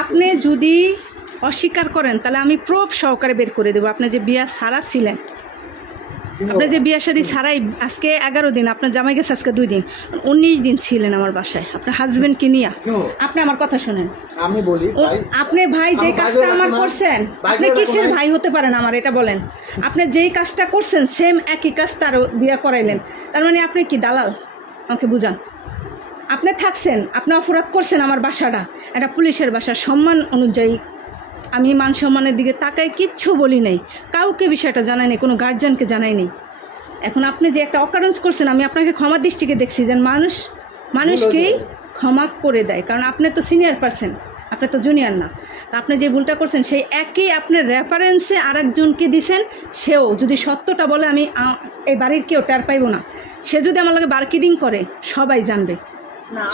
আপনি যদি অস্বীকার করেন তাহলে আমি প্রুফ সহকারে বের করে দেবো। আপনি যে বিয়া সারা ছিলেন, আপনি যে বিয়ার সাথে সারাই আজকে 11 দিন, আপনার জামাই গেছে আজকে 2 দিন, 19 দিন ছিলেন আমার বাসায় আপনার হাজবেন্ডকে নিয়ে। আপনি আমার কথা শুনেন, আমি বলি আপনি ভাই যে কাজটা আমার করছেন, আপনি কিসের ভাই হতে পারেন আমার এটা বলেন। আপনি যেই কাজটা করছেন সেম একই কাজ তারও বিয়া করাইলেন, তার মানে আপনি কি দালাল? আমাকে বুঝান। আপনি থাকছেন, আপনি অপরাধ করছেন আমার বাসাটা একটা পুলিশের বাসা, সম্মান অনুযায়ী আমি মান সম্মানের দিকে তাকাই কিচ্ছু বলি নাই, কাউকে বিষয়টা জানাই নাই, কোনো গার্জিয়ানকে জানাই নাই। এখন আপনি যে একটা অকারেন্স করছেন, আমি আপনাকে ক্ষমার দৃষ্টিকে দেখছি যে মানুষকেই ক্ষমা করে দেয়, কারণ আপনি তো সিনিয়র পারসন, আপনি তো জুনিয়র না। তো আপনি যে ভুলটা করছেন সেই একই আপনার রেফারেন্সে আরেকজনকে দিছেন, সেও যদি সত্যটা বলে আমি এই বাড়ির কেউ টের পাইব না। সে যদি আমার লগে মার্কেটিং করে সবাই জানবে,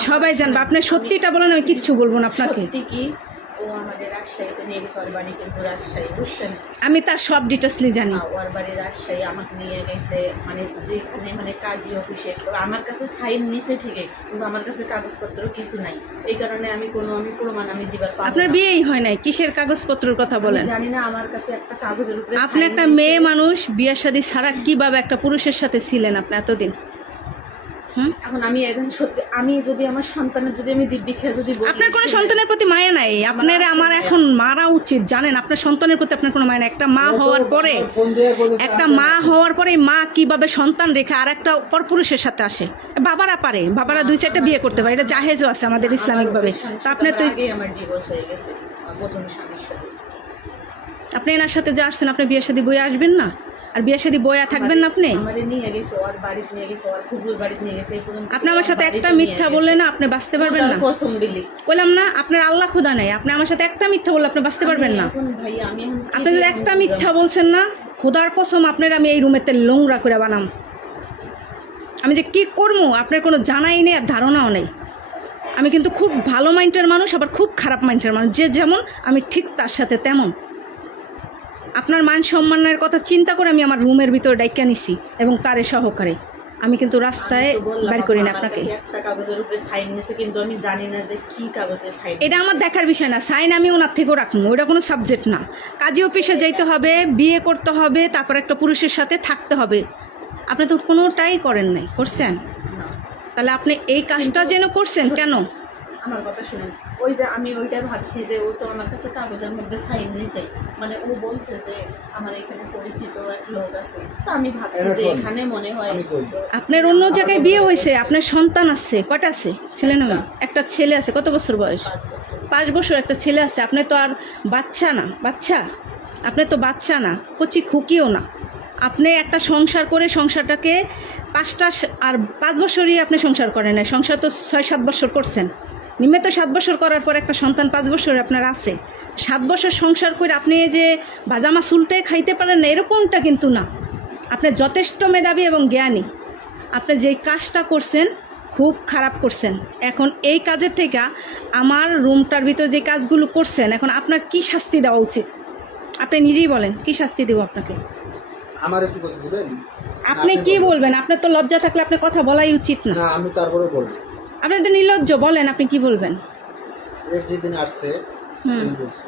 সবাই জানবে। আপনি সত্যিটা বলেন, আমি কিচ্ছু বলবো না আপনাকে। ও আমাদের রাজশাহীতে নিয়ে গেছে, ওর বাড়ি কিন্তু রাজশাহী, বুঝছেন? আমি তার সব ডিটেলসলি জানি। ওর বাড়ি রাজশাহী, আমাকে নিয়ে গেছে মানে যেখানে মানে কাজী অফিসে। আমার কাছে সাইন নিছে ঠিকই, কিন্তু আমার কাছে কাগজপত্র কিছু নাই। এই কারণে আমি প্রমাণ আমি দিবার পাবো না। আপনার বিয়েই হয় নাই, কিসের কাগজপত্রের কথা বলেন? জানি না, আমার কাছে একটা কাগজের উপরে আপনি একটা মেয়ে মানুষ, বিয়ের শাদী ছাড়া কিভাবে একটা পুরুষের সাথে ছিলেন আপনি এতদিন? এখন আমি এখন সত্যি, আমি যদি আমার সন্তানের যদি আমি দিব্যি খেয়ে যদি আপনার কোনো সন্তানের প্রতি মায়া নাই, আপনার আমার এখন মারা উচিত জানেন। আপনার সন্তানের প্রতি আপনার কোনো মায়া নাই। একটা মা হওয়ার পরে মা কিভাবে সন্তান রেখে আর একটা পরপুরুষের সাথে আসে? বাবারা পারে, বাবারা 2-4টা বিয়ে করতে পারে, এটা জাহেজও আছে আমাদের ইসলামিকভাবে। তা আপনি তো আমার ডিভোর্স হয়ে গেছে প্রথম স্বামীর সাথে। আপনি এনার সাথে যা আসছেন, আপনি বিয়ের সাথে বয়ে আসবেন না? আর বিয়ের সাথে বয়া থাকবেন না আপনি? আপনি আমার সাথে একটা মিথ্যা বললে না আপনি বাঁচতে পারবেন না। বললাম না আপনার আল্লাহ খোদা নাই, আপনি আমার সাথে একটা মিথ্যা বললে আপনি বাঁচতে পারবেন না। আপনি যদি একটা মিথ্যা বলছেন না, খোদার কসম আপনার আমি এই রুমেতে নোংরা করে বানাম। আমি যে কি করবো আপনার কোনো জানাই নেই আর ধারণাও নেই। আমি কিন্তু খুব ভালো মাইন্ডের মানুষ, আবার খুব খারাপ মাইন্ডের মানুষ। যে যেমন আমি ঠিক তার সাথে তেমন। আপনার মান সম্মানের কথা চিন্তা করে আমি আমার রুমের ভিতরে ডাইকা নিছি এবং তারে সহকারে আমি কিন্তু রাস্তায় বের করি না আপনাকে। এটা আমার দেখার বিষয় না, সাইন আমি ওনার থেকেও রাখবো, ওটা কোনো সাবজেক্ট না। কাজী অফিসে যাইতে হবে, বিয়ে করতে হবে, তারপর একটা পুরুষের সাথে থাকতে হবে। আপনি তো কোনোটাই করেন নাই, করছেন? তাহলে আপনি এই কাজটা যেন করছেন কেন? আমার কথা শুনেন, ওই যে আমি ওইটাই ভাবছি যে ও তো আমার কাছে কাগজের মধ্যে সাইন নিছে, মানে ও বলছে যে আমার এখানে পরিচিত এক লোক আছে। তো আমি ভাবছি যে এখানে মনে হয় আপনার অন্য জায়গায় বিয়ে হয়েছে, আপনার সন্তান আছে, কটা আছে? ছেলে না একটা ছেলে আছে। কত বছর বয়স? 5 বছর একটা ছেলে আছে। আপনি তো আর বাচ্চা না, আপনি তো বাচ্চা না, কচি খুকিও না। আপনি একটা সংসার করে সংসারটাকে 5 বছরই আপনি সংসার করেন না, সংসার তো 6-7 বছর করছেন। নিম্নে তো 7 বছর করার পর একটা সন্তান 5 বছর আপনার আছে। 7 বছর সংসার করে আপনি যে বাজামা চুলটে খাইতে পারেন না এরকমটা কিন্তু না। আপনি যথেষ্ট মেধাবী এবং জ্ঞানী। আপনি যেই কাজটা করছেন খুব খারাপ করছেন। এখন এই কাজের থেকে আমার রুমটার ভিতর যে কাজগুলো করছেন, এখন আপনার কি শাস্তি দেওয়া উচিত? আপনি নিজেই বলেন, কি শাস্তি দেব আপনাকে? আমার একটু কথা দিবেন? আপনি কি বলবেন? আপনার তো লজ্জা থাকলে আপনি কথা বলাই উচিত না। না, আমি তারপরে বলবো। আপনি তো নির্লজ্জ, বলেন আপনি কি বলবেন? যেদিন আসছে বলছি,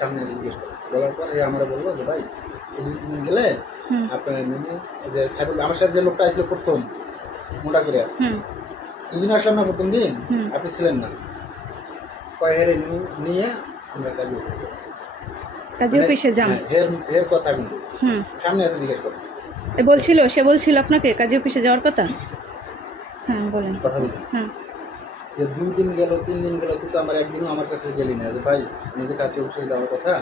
সামনে জিজ্ঞেস বলার পর আমরা বললো যে ভাই 2-3 দিন গেলে আপনার যে সাইবুল আমার সাথে যে লোকটা আসলে প্রথম মোটা করে দুদিন আসলাম না প্রথম দিন, আপনি ছিলেন না, কয়ের নিয়ে আমরা কাজে অফিসে যান। এর কথা কিন্তু সামনে আছে জিজ্ঞেস করো। সে বলছিল আপনাকে কাজে অফিসে যাওয়ার কথা। হ্যাঁ বলেন, কথা বলুন। যে 2 দিন গেল 3 দিন গেল, তুই তো আমার একদিনও আমার কাছে গেলি না যে ভাই আমি যে কাজে অফিসে যাওয়ার কথা,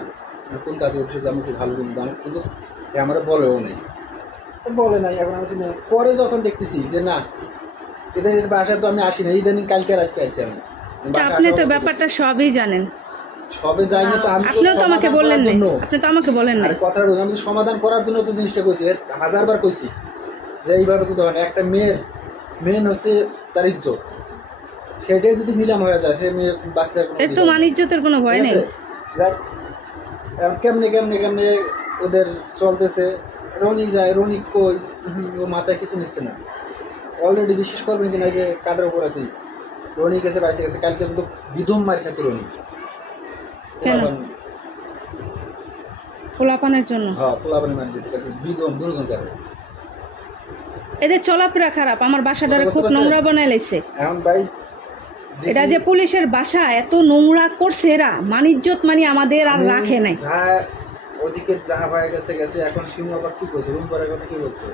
কোন কাজে অফিসে যাবো কি ভালো দিন দাম, কিন্তু আমার বলেও নেই, বলে নাই। এখন আমি পরে যখন দেখতেছি যে না এদের বাসায় তো আমি আসি না, ইদানিং কালকে আজকে আসছি আমি। আপনি তো ব্যাপারটা সবই জানেন। সবে যাই না তো আমি, আপনি তো আমাকে বলেন না, আপনি তো আমাকে বলেন না। কথাটা বলছি, আমি সমাধান করার জন্য তো জিনিসটা কইছি, 1000বার কইছি যে এইভাবে কিন্তু হয় না। একটা মেন হচ্ছে তার ইজ্জত, সেটাই যদি নিলাম হয়ে যায় সে মেয়ে বাঁচতে তো মান ইজ্জতের কোনো ভয় নেই। কেমনে কেমনে কেমনে ওদের চলতেছে। রনি যায়, রনি কই, ও মাথায় কিছু নিচ্ছে না। অলরেডি বিশ্বাস করবেন কিনা যে কাঠের উপর আছি, রনি গেছে বাইসে গেছে, কালকে কিন্তু বিধম মার খাতে রনি। কেন? পোলাপানের জন্য। হ্যাঁ, পোলাপানি মার দিতে কালকে বিধম দুর্গম যাবে। এদের চলাফেরা খারাপ, আমার বাসাটারে খুব নোংরা বানায় লাইছে। এখন ভাই এটা যে পুলিশের বাসা এত নোংরা করছে এরা, মানিজ্জত মানে আমাদের আর রাখে নাই। যা ওদিকে যা হয়ে গেছে গেছে, এখন শিমু আবার কি করছে, রুম করার কথা কি বলছে?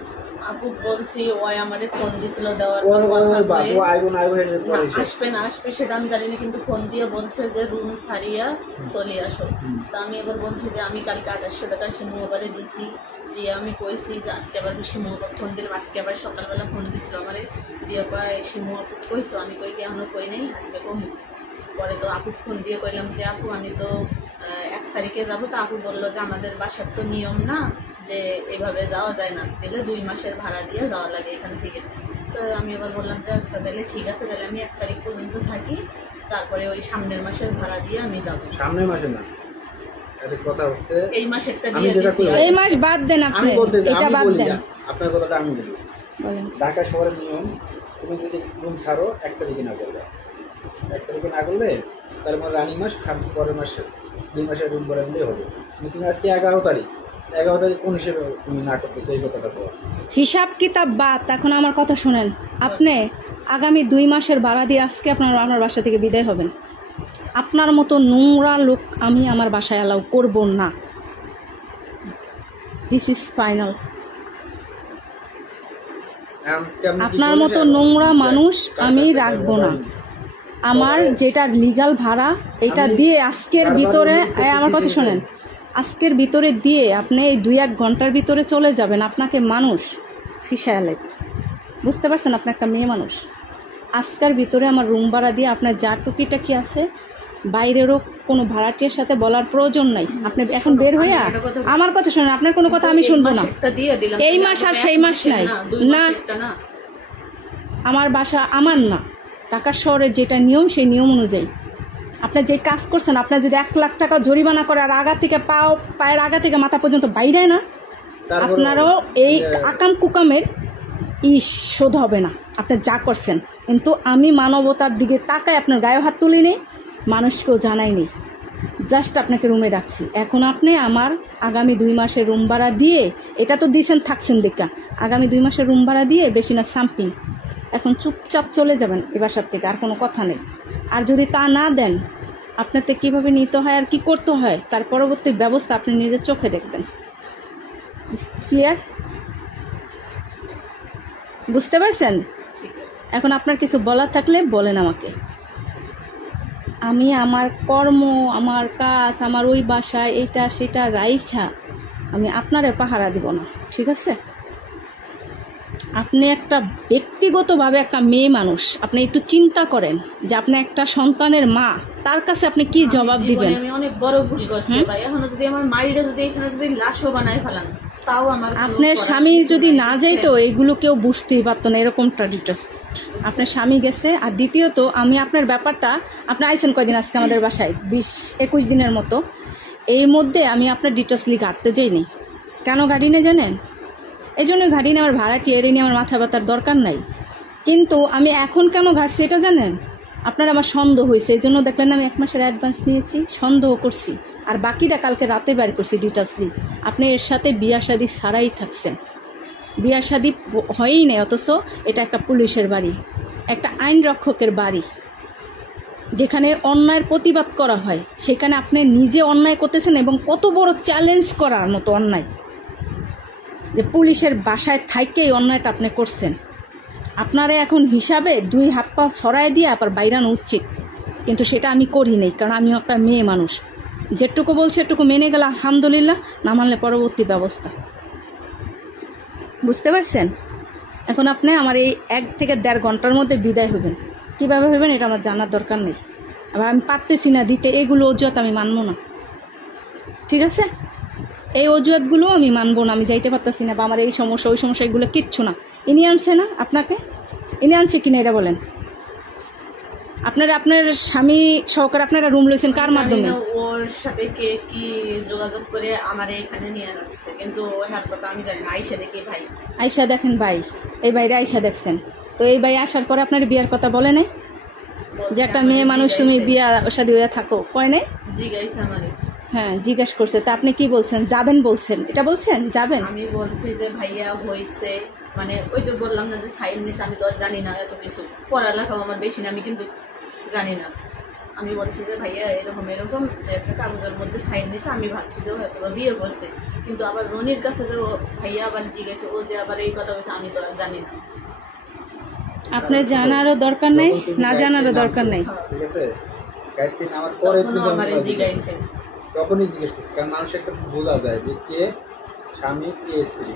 আপু বলছি ওই আমারে ফোন দিছিল দেওয়ার ওর কথা ও আইবো না আইবো এটা না, পরে আসবে না আসবে সেটা আমি জানি না, কিন্তু ফোন দিয়ে বলছে যে রুম ছাড়িয়া চলে আসো। তা আমি এবার বলছি যে আমি কালকে 2800 টাকা শিমু আবারে দিছি, দিয়ে আমি কইছি যে আজকে আবার শিমু আবার ফোন দিলাম, আজকে আবার সকালবেলা ফোন দিছিল আমারে, দিয়ে কয় শিমু আপু কইছো, আমি কই কি এখনো কই নাই, আজকে কমি। পরে তো আপু ফোন দিয়ে কইলাম যে আপু আমি তো 1 তারিখে যাবো। তো আপু বললো যে আমাদের বাসার তো নিয়ম না যে এভাবে যাওয়া যায় না, দিলে 2 মাসের ভাড়া দিয়ে যাওয়া লাগে এখান থেকে। তো আমি এবার বললাম যে আচ্ছা তাহলে ঠিক আছে, তাহলে আমি 1 তারিখ পর্যন্ত থাকি, তারপরে ওই সামনের মাসের ভাড়া দিয়ে আমি যাবো। সামনের মাসে না, এটা কথা হচ্ছে এই মাসেরটা আমি দিয়ে যেটা দিছি। করি- এই মাস বাদ দেন আমি আপনি, বলতে এটা আমি বাদ বলি দেন। না, আপনার কথাটা আমি বলি। বলেন। ঢাকা শহরের নিয়ম, তুমি যদি রুম ছাড়ো 1 তারিখে না করবে, 1 তারিখে না করলে তার মানে রানিং মাস, পরের মাসে 2 মাসের রুম ভাড়া দিলেই হবে। কিন্তু তুমি আজকে 11 তারিখ, 11 তারিখ কোন হিসেবে তুমি না করতেছো এই কথাটা তো। হিসাব কিতাব বাদ, এখন আমার কথা শুনেন। আপনি আগামী 2 মাসের ভাড়া দিয়ে আজকে আপনার বাসা থেকে বিদায় হবেন। আপনার মতো নোংরা লোক আমি আমার বাসায় অ্যালাউ করব না। This is final. আপনার মতো নোংরা মানুষ আমি রাখবো না। আমার যেটা লিগ্যাল ভাড়া এটা দিয়ে আজকের ভিতরে, আমার কথা শোনেন, আজকের ভিতরে দিয়ে আপনি এই 2-1 ঘন্টার ভিতরে চলে যাবেন। আপনাকে মানুষ ফিসায়ালে, বুঝতে পারছেন? আপনি একটা মেয়ে মানুষ। আজকের ভিতরে আমার রুম ভাড়া দিয়ে আপনার যা টুকিটাকি আছে, বাইরেরও কোনো ভাড়াটিয়ার সাথে বলার প্রয়োজন নাই। আপনি এখন বের হইয়া আমার কথা শোনেন, আপনার কোনো কথা আমি শুনবো না। এই মাস আর সেই মাস নাই না, আমার বাসা আমার না, ঢাকা শহরের যেটা নিয়ম সেই নিয়ম অনুযায়ী আপনার যে কাজ করছেন, আপনার যদি 1 লাখ টাকা জরিমানা করে আর আগা থেকে পায়ের আগা থেকে মাথা পর্যন্ত বাইরে না, আপনারও এই আকাম কুকামের শোধ হবে না আপনি যা করছেন। কিন্তু আমি মানবতার দিকে তাকায় আপনার গায়ে হাত তুলি নেই, মানুষকেও জানাই নেই, জাস্ট আপনাকে রুমে রাখছি। এখন আপনি আমার আগামী 2 মাসের রুম ভাড়া দিয়ে, এটা তো দিয়েছেন থাকছেন দেখা, আগামী 2 মাসের রুম ভাড়া দিয়ে বেশি না সামথিং, এখন চুপচাপ চলে যাবেন এ বাসার থেকে, আর কোনো কথা নেই। আর যদি তা না দেন, আপনাতে কীভাবে নিতে হয় আর কি করতে হয় তার পরবর্তী ব্যবস্থা আপনি নিজের চোখে দেখবেন। ক্লিয়ার? বুঝতে পারছেন? এখন আপনার কিছু বলার থাকলে বলেন আমাকে। আমি আমার কর্ম, আমার কাজ, আমার ওই বাসায় এটা সেটা রাইখা আমি আপনারে পাহারা দিব না, ঠিক আছে? আপনি একটা ব্যক্তিগতভাবে একটা মেয়ে মানুষ, আপনি একটু চিন্তা করেন যে আপনি একটা সন্তানের মা, তার কাছে আপনি কি জবাব দিবেন? আমি অনেক বড় ভুল করছি ভাই, এখনো যদি আমার মাইরে যদি এখানে যদি লাশও বানায় ফেলান তাও আমার আপনার স্বামী যদি না যাইতো এগুলো কেউ বুঝতেই পারতো না, এরকমটা ডিটেলস। আপনার স্বামী গেছে। আর দ্বিতীয়ত আমি আপনার ব্যাপারটা, আপনি আইসেন কয়দিন আজকে আমাদের বাসায়, 20-21 দিনের মতো, এই মধ্যে আমি আপনার ডিটেলসলি ঘাটতে যাইনি। কেন গাড়ি নিয়ে জানেন? এই জন্য গাড়ি নিয়ে আমার ভাড়াটি এড়ে নিয়ে আমার মাথা ব্যথার দরকার নাই। কিন্তু আমি এখন কেন ঘাটছি এটা জানেন? আপনার আমার সন্দেহ হয়েছে, এই জন্য দেখলেন আমি 1 মাসের অ্যাডভান্স নিয়েছি, সন্দেহ করছি, আর বাকিটা কালকে রাতে বের করছি ডিটেলসলি। আপনি এর সাথে বিয়া শাদি ছাড়াই থাকছেন, বিয়া শাদি হয়ই নেই, অথচ এটা একটা পুলিশের বাড়ি, একটা আইন রক্ষকের বাড়ি, যেখানে অন্যায়ের প্রতিবাদ করা হয়, সেখানে আপনি নিজে অন্যায় করতেছেন, এবং কত বড় চ্যালেঞ্জ করার মতো অন্যায়, যে পুলিশের বাসায় থাইকেই অন্যায়টা আপনি করছেন। আপনারা এখন হিসাবে 2 হাত পা ছড়ায় দিয়ে আবার বাইরানো উচিত, কিন্তু সেটা আমি করি নাই, কারণ আমি একটা মেয়ে মানুষ। যেটুকু বলছে এটুকু মেনে গেলে আলহামদুলিল্লাহ, না মানলে পরবর্তী ব্যবস্থা। বুঝতে পারছেন? এখন আপনি আমার এই 1 থেকে 1.5 ঘন্টার মধ্যে বিদায় হবেন। কীভাবে হবেন এটা আমার জানার দরকার নেই, আবার আমি পারতেছি না দিতে, এগুলো অজুহাত আমি মানব না, ঠিক আছে? এই অজুহাতগুলো আমি মানবো না, আমি যাইতে পারতেছি না, বা আমার এই সমস্যা ওই সমস্যা, এগুলো কিচ্ছু না। ইনি আনছে না আপনাকে? ইনি আনছে কিনা এটা বলেন? আপনারা আপনার স্বামী সহকারে আপনারা রুম লইছেন কার মাধ্যমে? ওর সাথে কে কি যোগাযোগ করে আমার এখানে নিয়ে আসছে, কিন্তু ওই হাত কথা আমি জানি না। আইসা দেখি ভাই, আইসা দেখেন ভাই, এই বাইরে আইসা দেখছেন তো, এই ভাই আসার পরে আপনার বিয়ার কথা বলে নাই? বলছে যে একটা আমারে মেয়ে মানুষ তুমি জিগাইছে। বিয়া শাদী হয়ে থাকো, কয় নাই? জিগাইছে আমারে। হ্যাঁ জিজ্ঞেস করছে, তা আপনি কি বলছেন? যাবেন বলছেন, এটা বলছেন যাবেন? আমি বলছি যে ভাইয়া হয়েছে, মানে ওই যে বললাম না যে সাইন নিছে, আমি তো আর জানি না এত কিছু, পড়ালেখাও আমার বেশি না, আমি কিন্তু জানি না। আমি বলছি যে ভাইয়া এরকম এরকম যে একটা কাগজের মধ্যে সাইন নিছে, আমি ভাবছি যে হয়তো বা বিয়ে করছে, কিন্তু আবার রনির কাছে যে ও ভাইয়া আবার জিজ্ঞেসে ও যে আবার এই কথা বলছে, আমি তো আর জানি না। আপনার জানারও দরকার নেই, যখন তুমি না গাড়িতে জানারও নামছো, দরকার নেই। ঠিক আছে, গাড়িতে নামার পরে তখনও তুমি আমারে জিগাইছে। তখনই জিজ্ঞেস করছি, কারণ মানুষ একটা বোঝা যায় যে কে স্বামী কে স্ত্রী।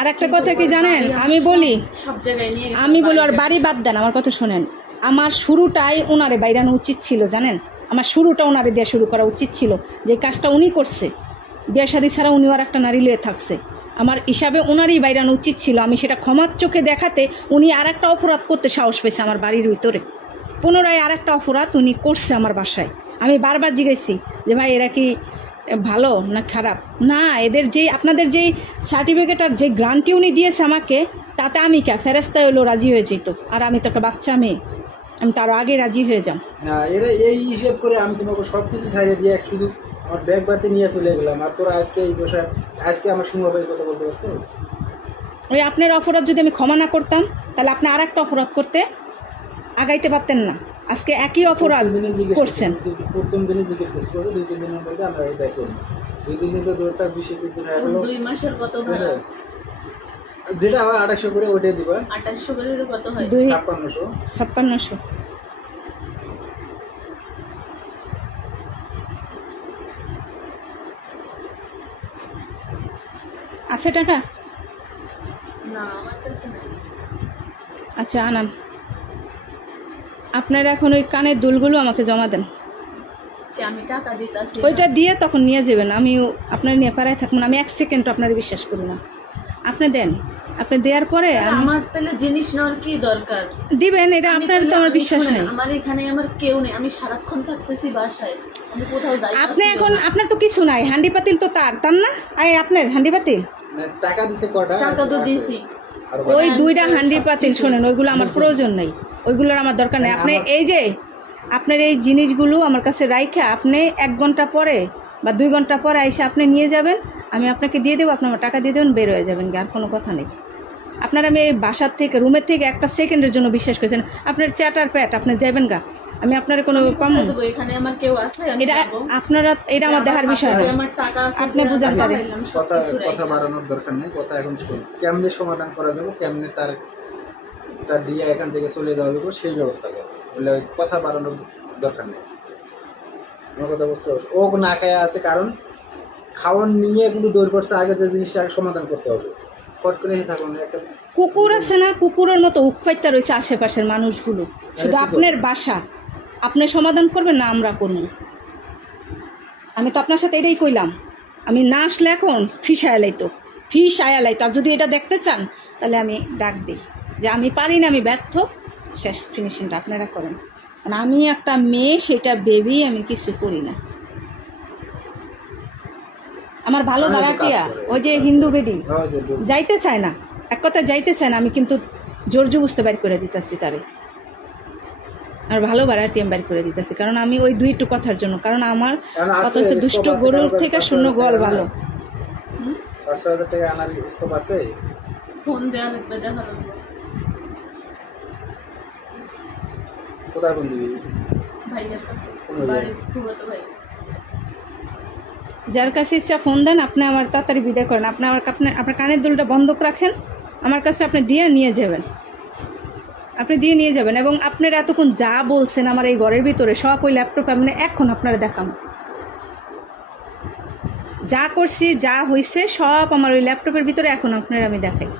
আর একটা কথা কি জানেন, আমি বলি, সব জায়গায় নিয়ে গেছে, আমি বলি ওর বাড়িতে। বাড়ি বাদ দেন, আমার কথা শোনেন। আমার শুরুটাই ওনারে বাইরানো উচিত ছিল, জানেন? আমার শুরুটা ওনারে দিয়ে শুরু করা উচিত ছিল। যে কাজটা উনি করছে, বিয়ে শাদী ছাড়া উনি আর একটা নারী লয়ে থাকছে, আমার হিসাবে ওনারই বাইরানো উচিত ছিল। আমি সেটা ক্ষমার চোখে দেখাতে উনি আর একটা অপরাধ করতে সাহস পেয়েছে আমার বাড়ির ভিতরে। পুনরায় আর একটা অপরাধ উনি করছে আমার বাসায়। আমি বারবার জিজ্ঞেসি যে ভাই এরা কি ভালো না খারাপ? না, এদের যেই আপনাদের যেই সার্টিফিকেট আর যে গ্রান্টটি উনি দিয়েছে আমাকে, তাতে আমি কে ফেরেস্তায় হলো রাজি হয়ে যেত। আর আমি তো একটা বাচ্চা মেয়ে, আমি তারও আগে রাজি হয়ে যাম। না, এরা এই হিসেব করে আমি তোমাকে সব কিছু ছাড়িয়ে দিয়ে শুধু আমার ব্যাগ বাড়িতে নিয়ে চলে গেলাম, আর তোরা আজকে এই দোষা আজকে আমার সুমভাবে কথা বলতে পারতো। ওই আপনার অপরাধ যদি আমি ক্ষমা না করতাম, তাহলে আপনি আর একটা অপরাধ করতে আগাইতে পারতেন না। আজকে একই অপরাধ করছেন। প্রথম দিনে জিজ্ঞেস করছি, 2-3 দিনের মধ্যে আমরা এটা করি। 2-3 দিন তো দূরটা 20-21 দিন হয়ে গেল। 2 মাসের কত ভাড়া? যেটা হয় 2800 করে ওইটাই দিবা। 2800 করে কত হয়? 5600। 5600। আছে টাকা? না আমার কাছে নাই। আচ্ছা আনান। আপনারা এখন ওই কানের দুলগুলো আমাকে জমা দেন। কি আমি টাকা দিতাছি? ওইটা দিয়ে তখন নিয়ে যাবেন। আমি আপনার নিয়ে পাড়ায় থাকবো না, আমি 1 সেকেন্ড আপনার বিশ্বাস করি না। আপনি দেন, আপনি দেওয়ার পরে আমার তাহলে জিনিস নেওয়ার কি দরকার? দিবেন, এটা আমি আপনার তো তাহলে- আমার আমি বিশ্বাস শুনেন, নেই। আমার এখানে আমার কেউ নেই, আমি সারাক্ষণ থাকতেছি বাসায়, আমি কোথাও যাই। আপনি এখন আপনার তো কিছু নাই, হান্ডি পাতিল তো তার না? আয় আপনার হান্ডি পাতিল, মানে টাকা দিছে কটা? টাকা তো দিছি। আর ওই আমি 2টা তো হান্ডি সব পাতিল কিছু- শোনেন, ওইগুলো আমার প্রয়োজন নেই, ওইগুলোর আমার দরকার নেই। আপনি আমার- এই যে আপনার এই জিনিসগুলো আমার কাছে রাইখা আপনি 1 ঘন্টা পরে বা 2 ঘন্টা পরে এসে আপনি নিয়ে যাবেন, আমি আপনাকে দিয়ে দেবো, আপনি আমার টাকা দিয়ে দেবেন, বের হয়ে যাবেন, আর কোনো কথা নেই। আপনার আমি এই বাসার থেকে রুমের থেকে 1 সেকেন্ডের জন্য বিশ্বাস করেছেন, আপনার চ্যাটার প্যাট আপনি যাবেন গা, আমি আপনার কোনো আমি কম কোথায় যাবো? এখানে আমার কেউ আছে, আমি এটা যাবো। আপনারা, এটা আমার দেখার বিষয় হাতে না। আমার টাকা আছে, আপনি যে বুঝেন আমি তারে। পাইলাম সব কথা কিছু কথা রাইখা। বাড়ানোর দরকার নেই, কথা এখন শুন। কেমনে সমাধান করা যাবে, কেমনে তার দিয়ে এখান থেকে চলে যাওয়া যাবে সেই ব্যবস্থা করো, বলে ওই কথা বাড়ানোর দরকার নেই। আমার কথা বুঝতে পারছো? ও না খায় আছে, কারণ খাওয়ান নিয়ে কিন্তু দৌড় করছে, আগে যে জিনিসটা আগে সমাধান করতে হবে। কট করে থাকো না একটা। কুকুর আছে না, কুকুরের মতো উকফাইতে রয়েছে আশেপাশের মানুষগুলো। শুধু ঠিক আপনার বাসা, আপনি সমাধান করবেন না আমরা করবো। আমি তো আপনার সাথে এটাই কইলাম, আমি না আসলে এখন ফিস আয়ালাইতো, ফিস আয়ালাইতো। আর যদি এটা দেখতে চান তাহলে আমি ডাক দিই যে আমি পারি না, আমি ব্যর্থ, শেষ ফিনিশিংটা আপনারা করেন। কারণ আমি একটা মেয়ে, সেটা বেবি, আমি কিছু করি না। আমার ভালো হ্যাঁ, ভাড়াটিয়া কাজ করে, ওই যে কাজ হিন্দু করে। বেডি হ্যাঁ, যে বল- যাইতে চায় না, এক কথা যাইতে চায় না, আমি কিন্তু জোর বুঝতে বাইর করে দিতেছি তারে। আর ভালো ভাড়াটি আমি বাইর করে দিতেছি, কারণ আমি ওই 2 কথার জন্য। কারণ আমার কারণ আছে, কথা হচ্ছে দুষ্ট scope আছে, গরুর কারো থেকে কাছে শূন্য গোয়াল 5,000 ভালো। 5,000 টাকা আনার স্কোপ আছে। ফোন দেওয়া লাগবে, দেখা লাগবে। কোথায় ফোন দিবি? ভাইয়ের কাছে, কোন ভাইয়া? বাড়ির ফুফাতো ভাই। যার কাছে ইচ্ছা ফোন দেন, আপনি আমার তাড়াতাড়ি বিদায় করেন। আপনি আপনার কানের দুলটা বন্ধ রাখেন, আমার কাছে আপনি দিয়ে নিয়ে যাবেন, আপনি দিয়ে নিয়ে যাবেন। এবং আপনারা এতক্ষণ যা বলছেন আমার এই ঘরের ভিতরে সব ওই ল্যাপটপে আপনি এখন আপনারা দেখান, যা করছি যা হয়েছে সব আমার ওই ল্যাপটপের ভিতরে এখন আপনারা আমি দেখাই।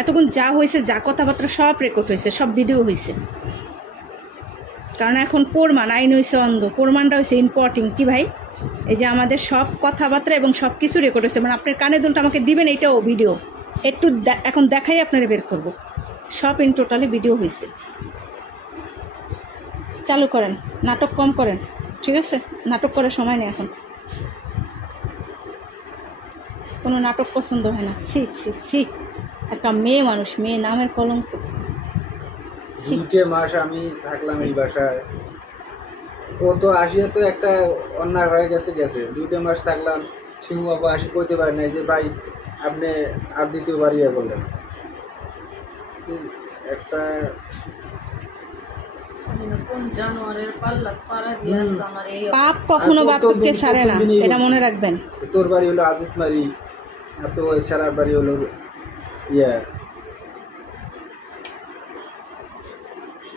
এতক্ষণ যা হয়েছে, যা কথাবার্তা সব রেকর্ড হয়েছে, সব ভিডিও হয়েছে। কারণ এখন প্রমাণ, আইন হয়েছে অন্ধ, প্রমাণটা হয়েছে ইম্পর্টেন্ট। কি ভাই, এই যে আমাদের সব কথাবার্তা এবং সব কিছু রেকর্ড হয়েছে, মানে আপনার কানে দুলটা আমাকে দিবেন, এইটাও ভিডিও একটু এখন দেখাই আপনারা বের করব। সব ইন টোটালি ভিডিও হয়েছে। চালু করেন, নাটক কম করেন, ঠিক আছে? নাটক করার সময় নেই এখন, কোনো নাটক পছন্দ হয় না। ছি ছি ছি, একটা মেয়ে মানুষ, মেয়ে নামের কলঙ্ক। 2 মাস আমি থাকলাম এই বাসায়। ও তো আসিয়া তো একটা অন্যায় হয়ে গেছে 2 মাস থাকলাম। সিংহ বাবা আসি কইতে পারে নাই যে ভাই আপনি আর দ্বিতীয়বার ইয়ে করলেন। একটা জানি না কোন জানোয়ারের পাল্লা পাড়া দিয়েছে আমার এই পাপ কখনো বাপকে ছাড়ে না, এটা মনে রাখবেন। তোর বাড়ি হলো আজিতমারি, আর তো ওই সেরার বাড়ি হলো ইয়া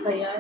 ভাইয়া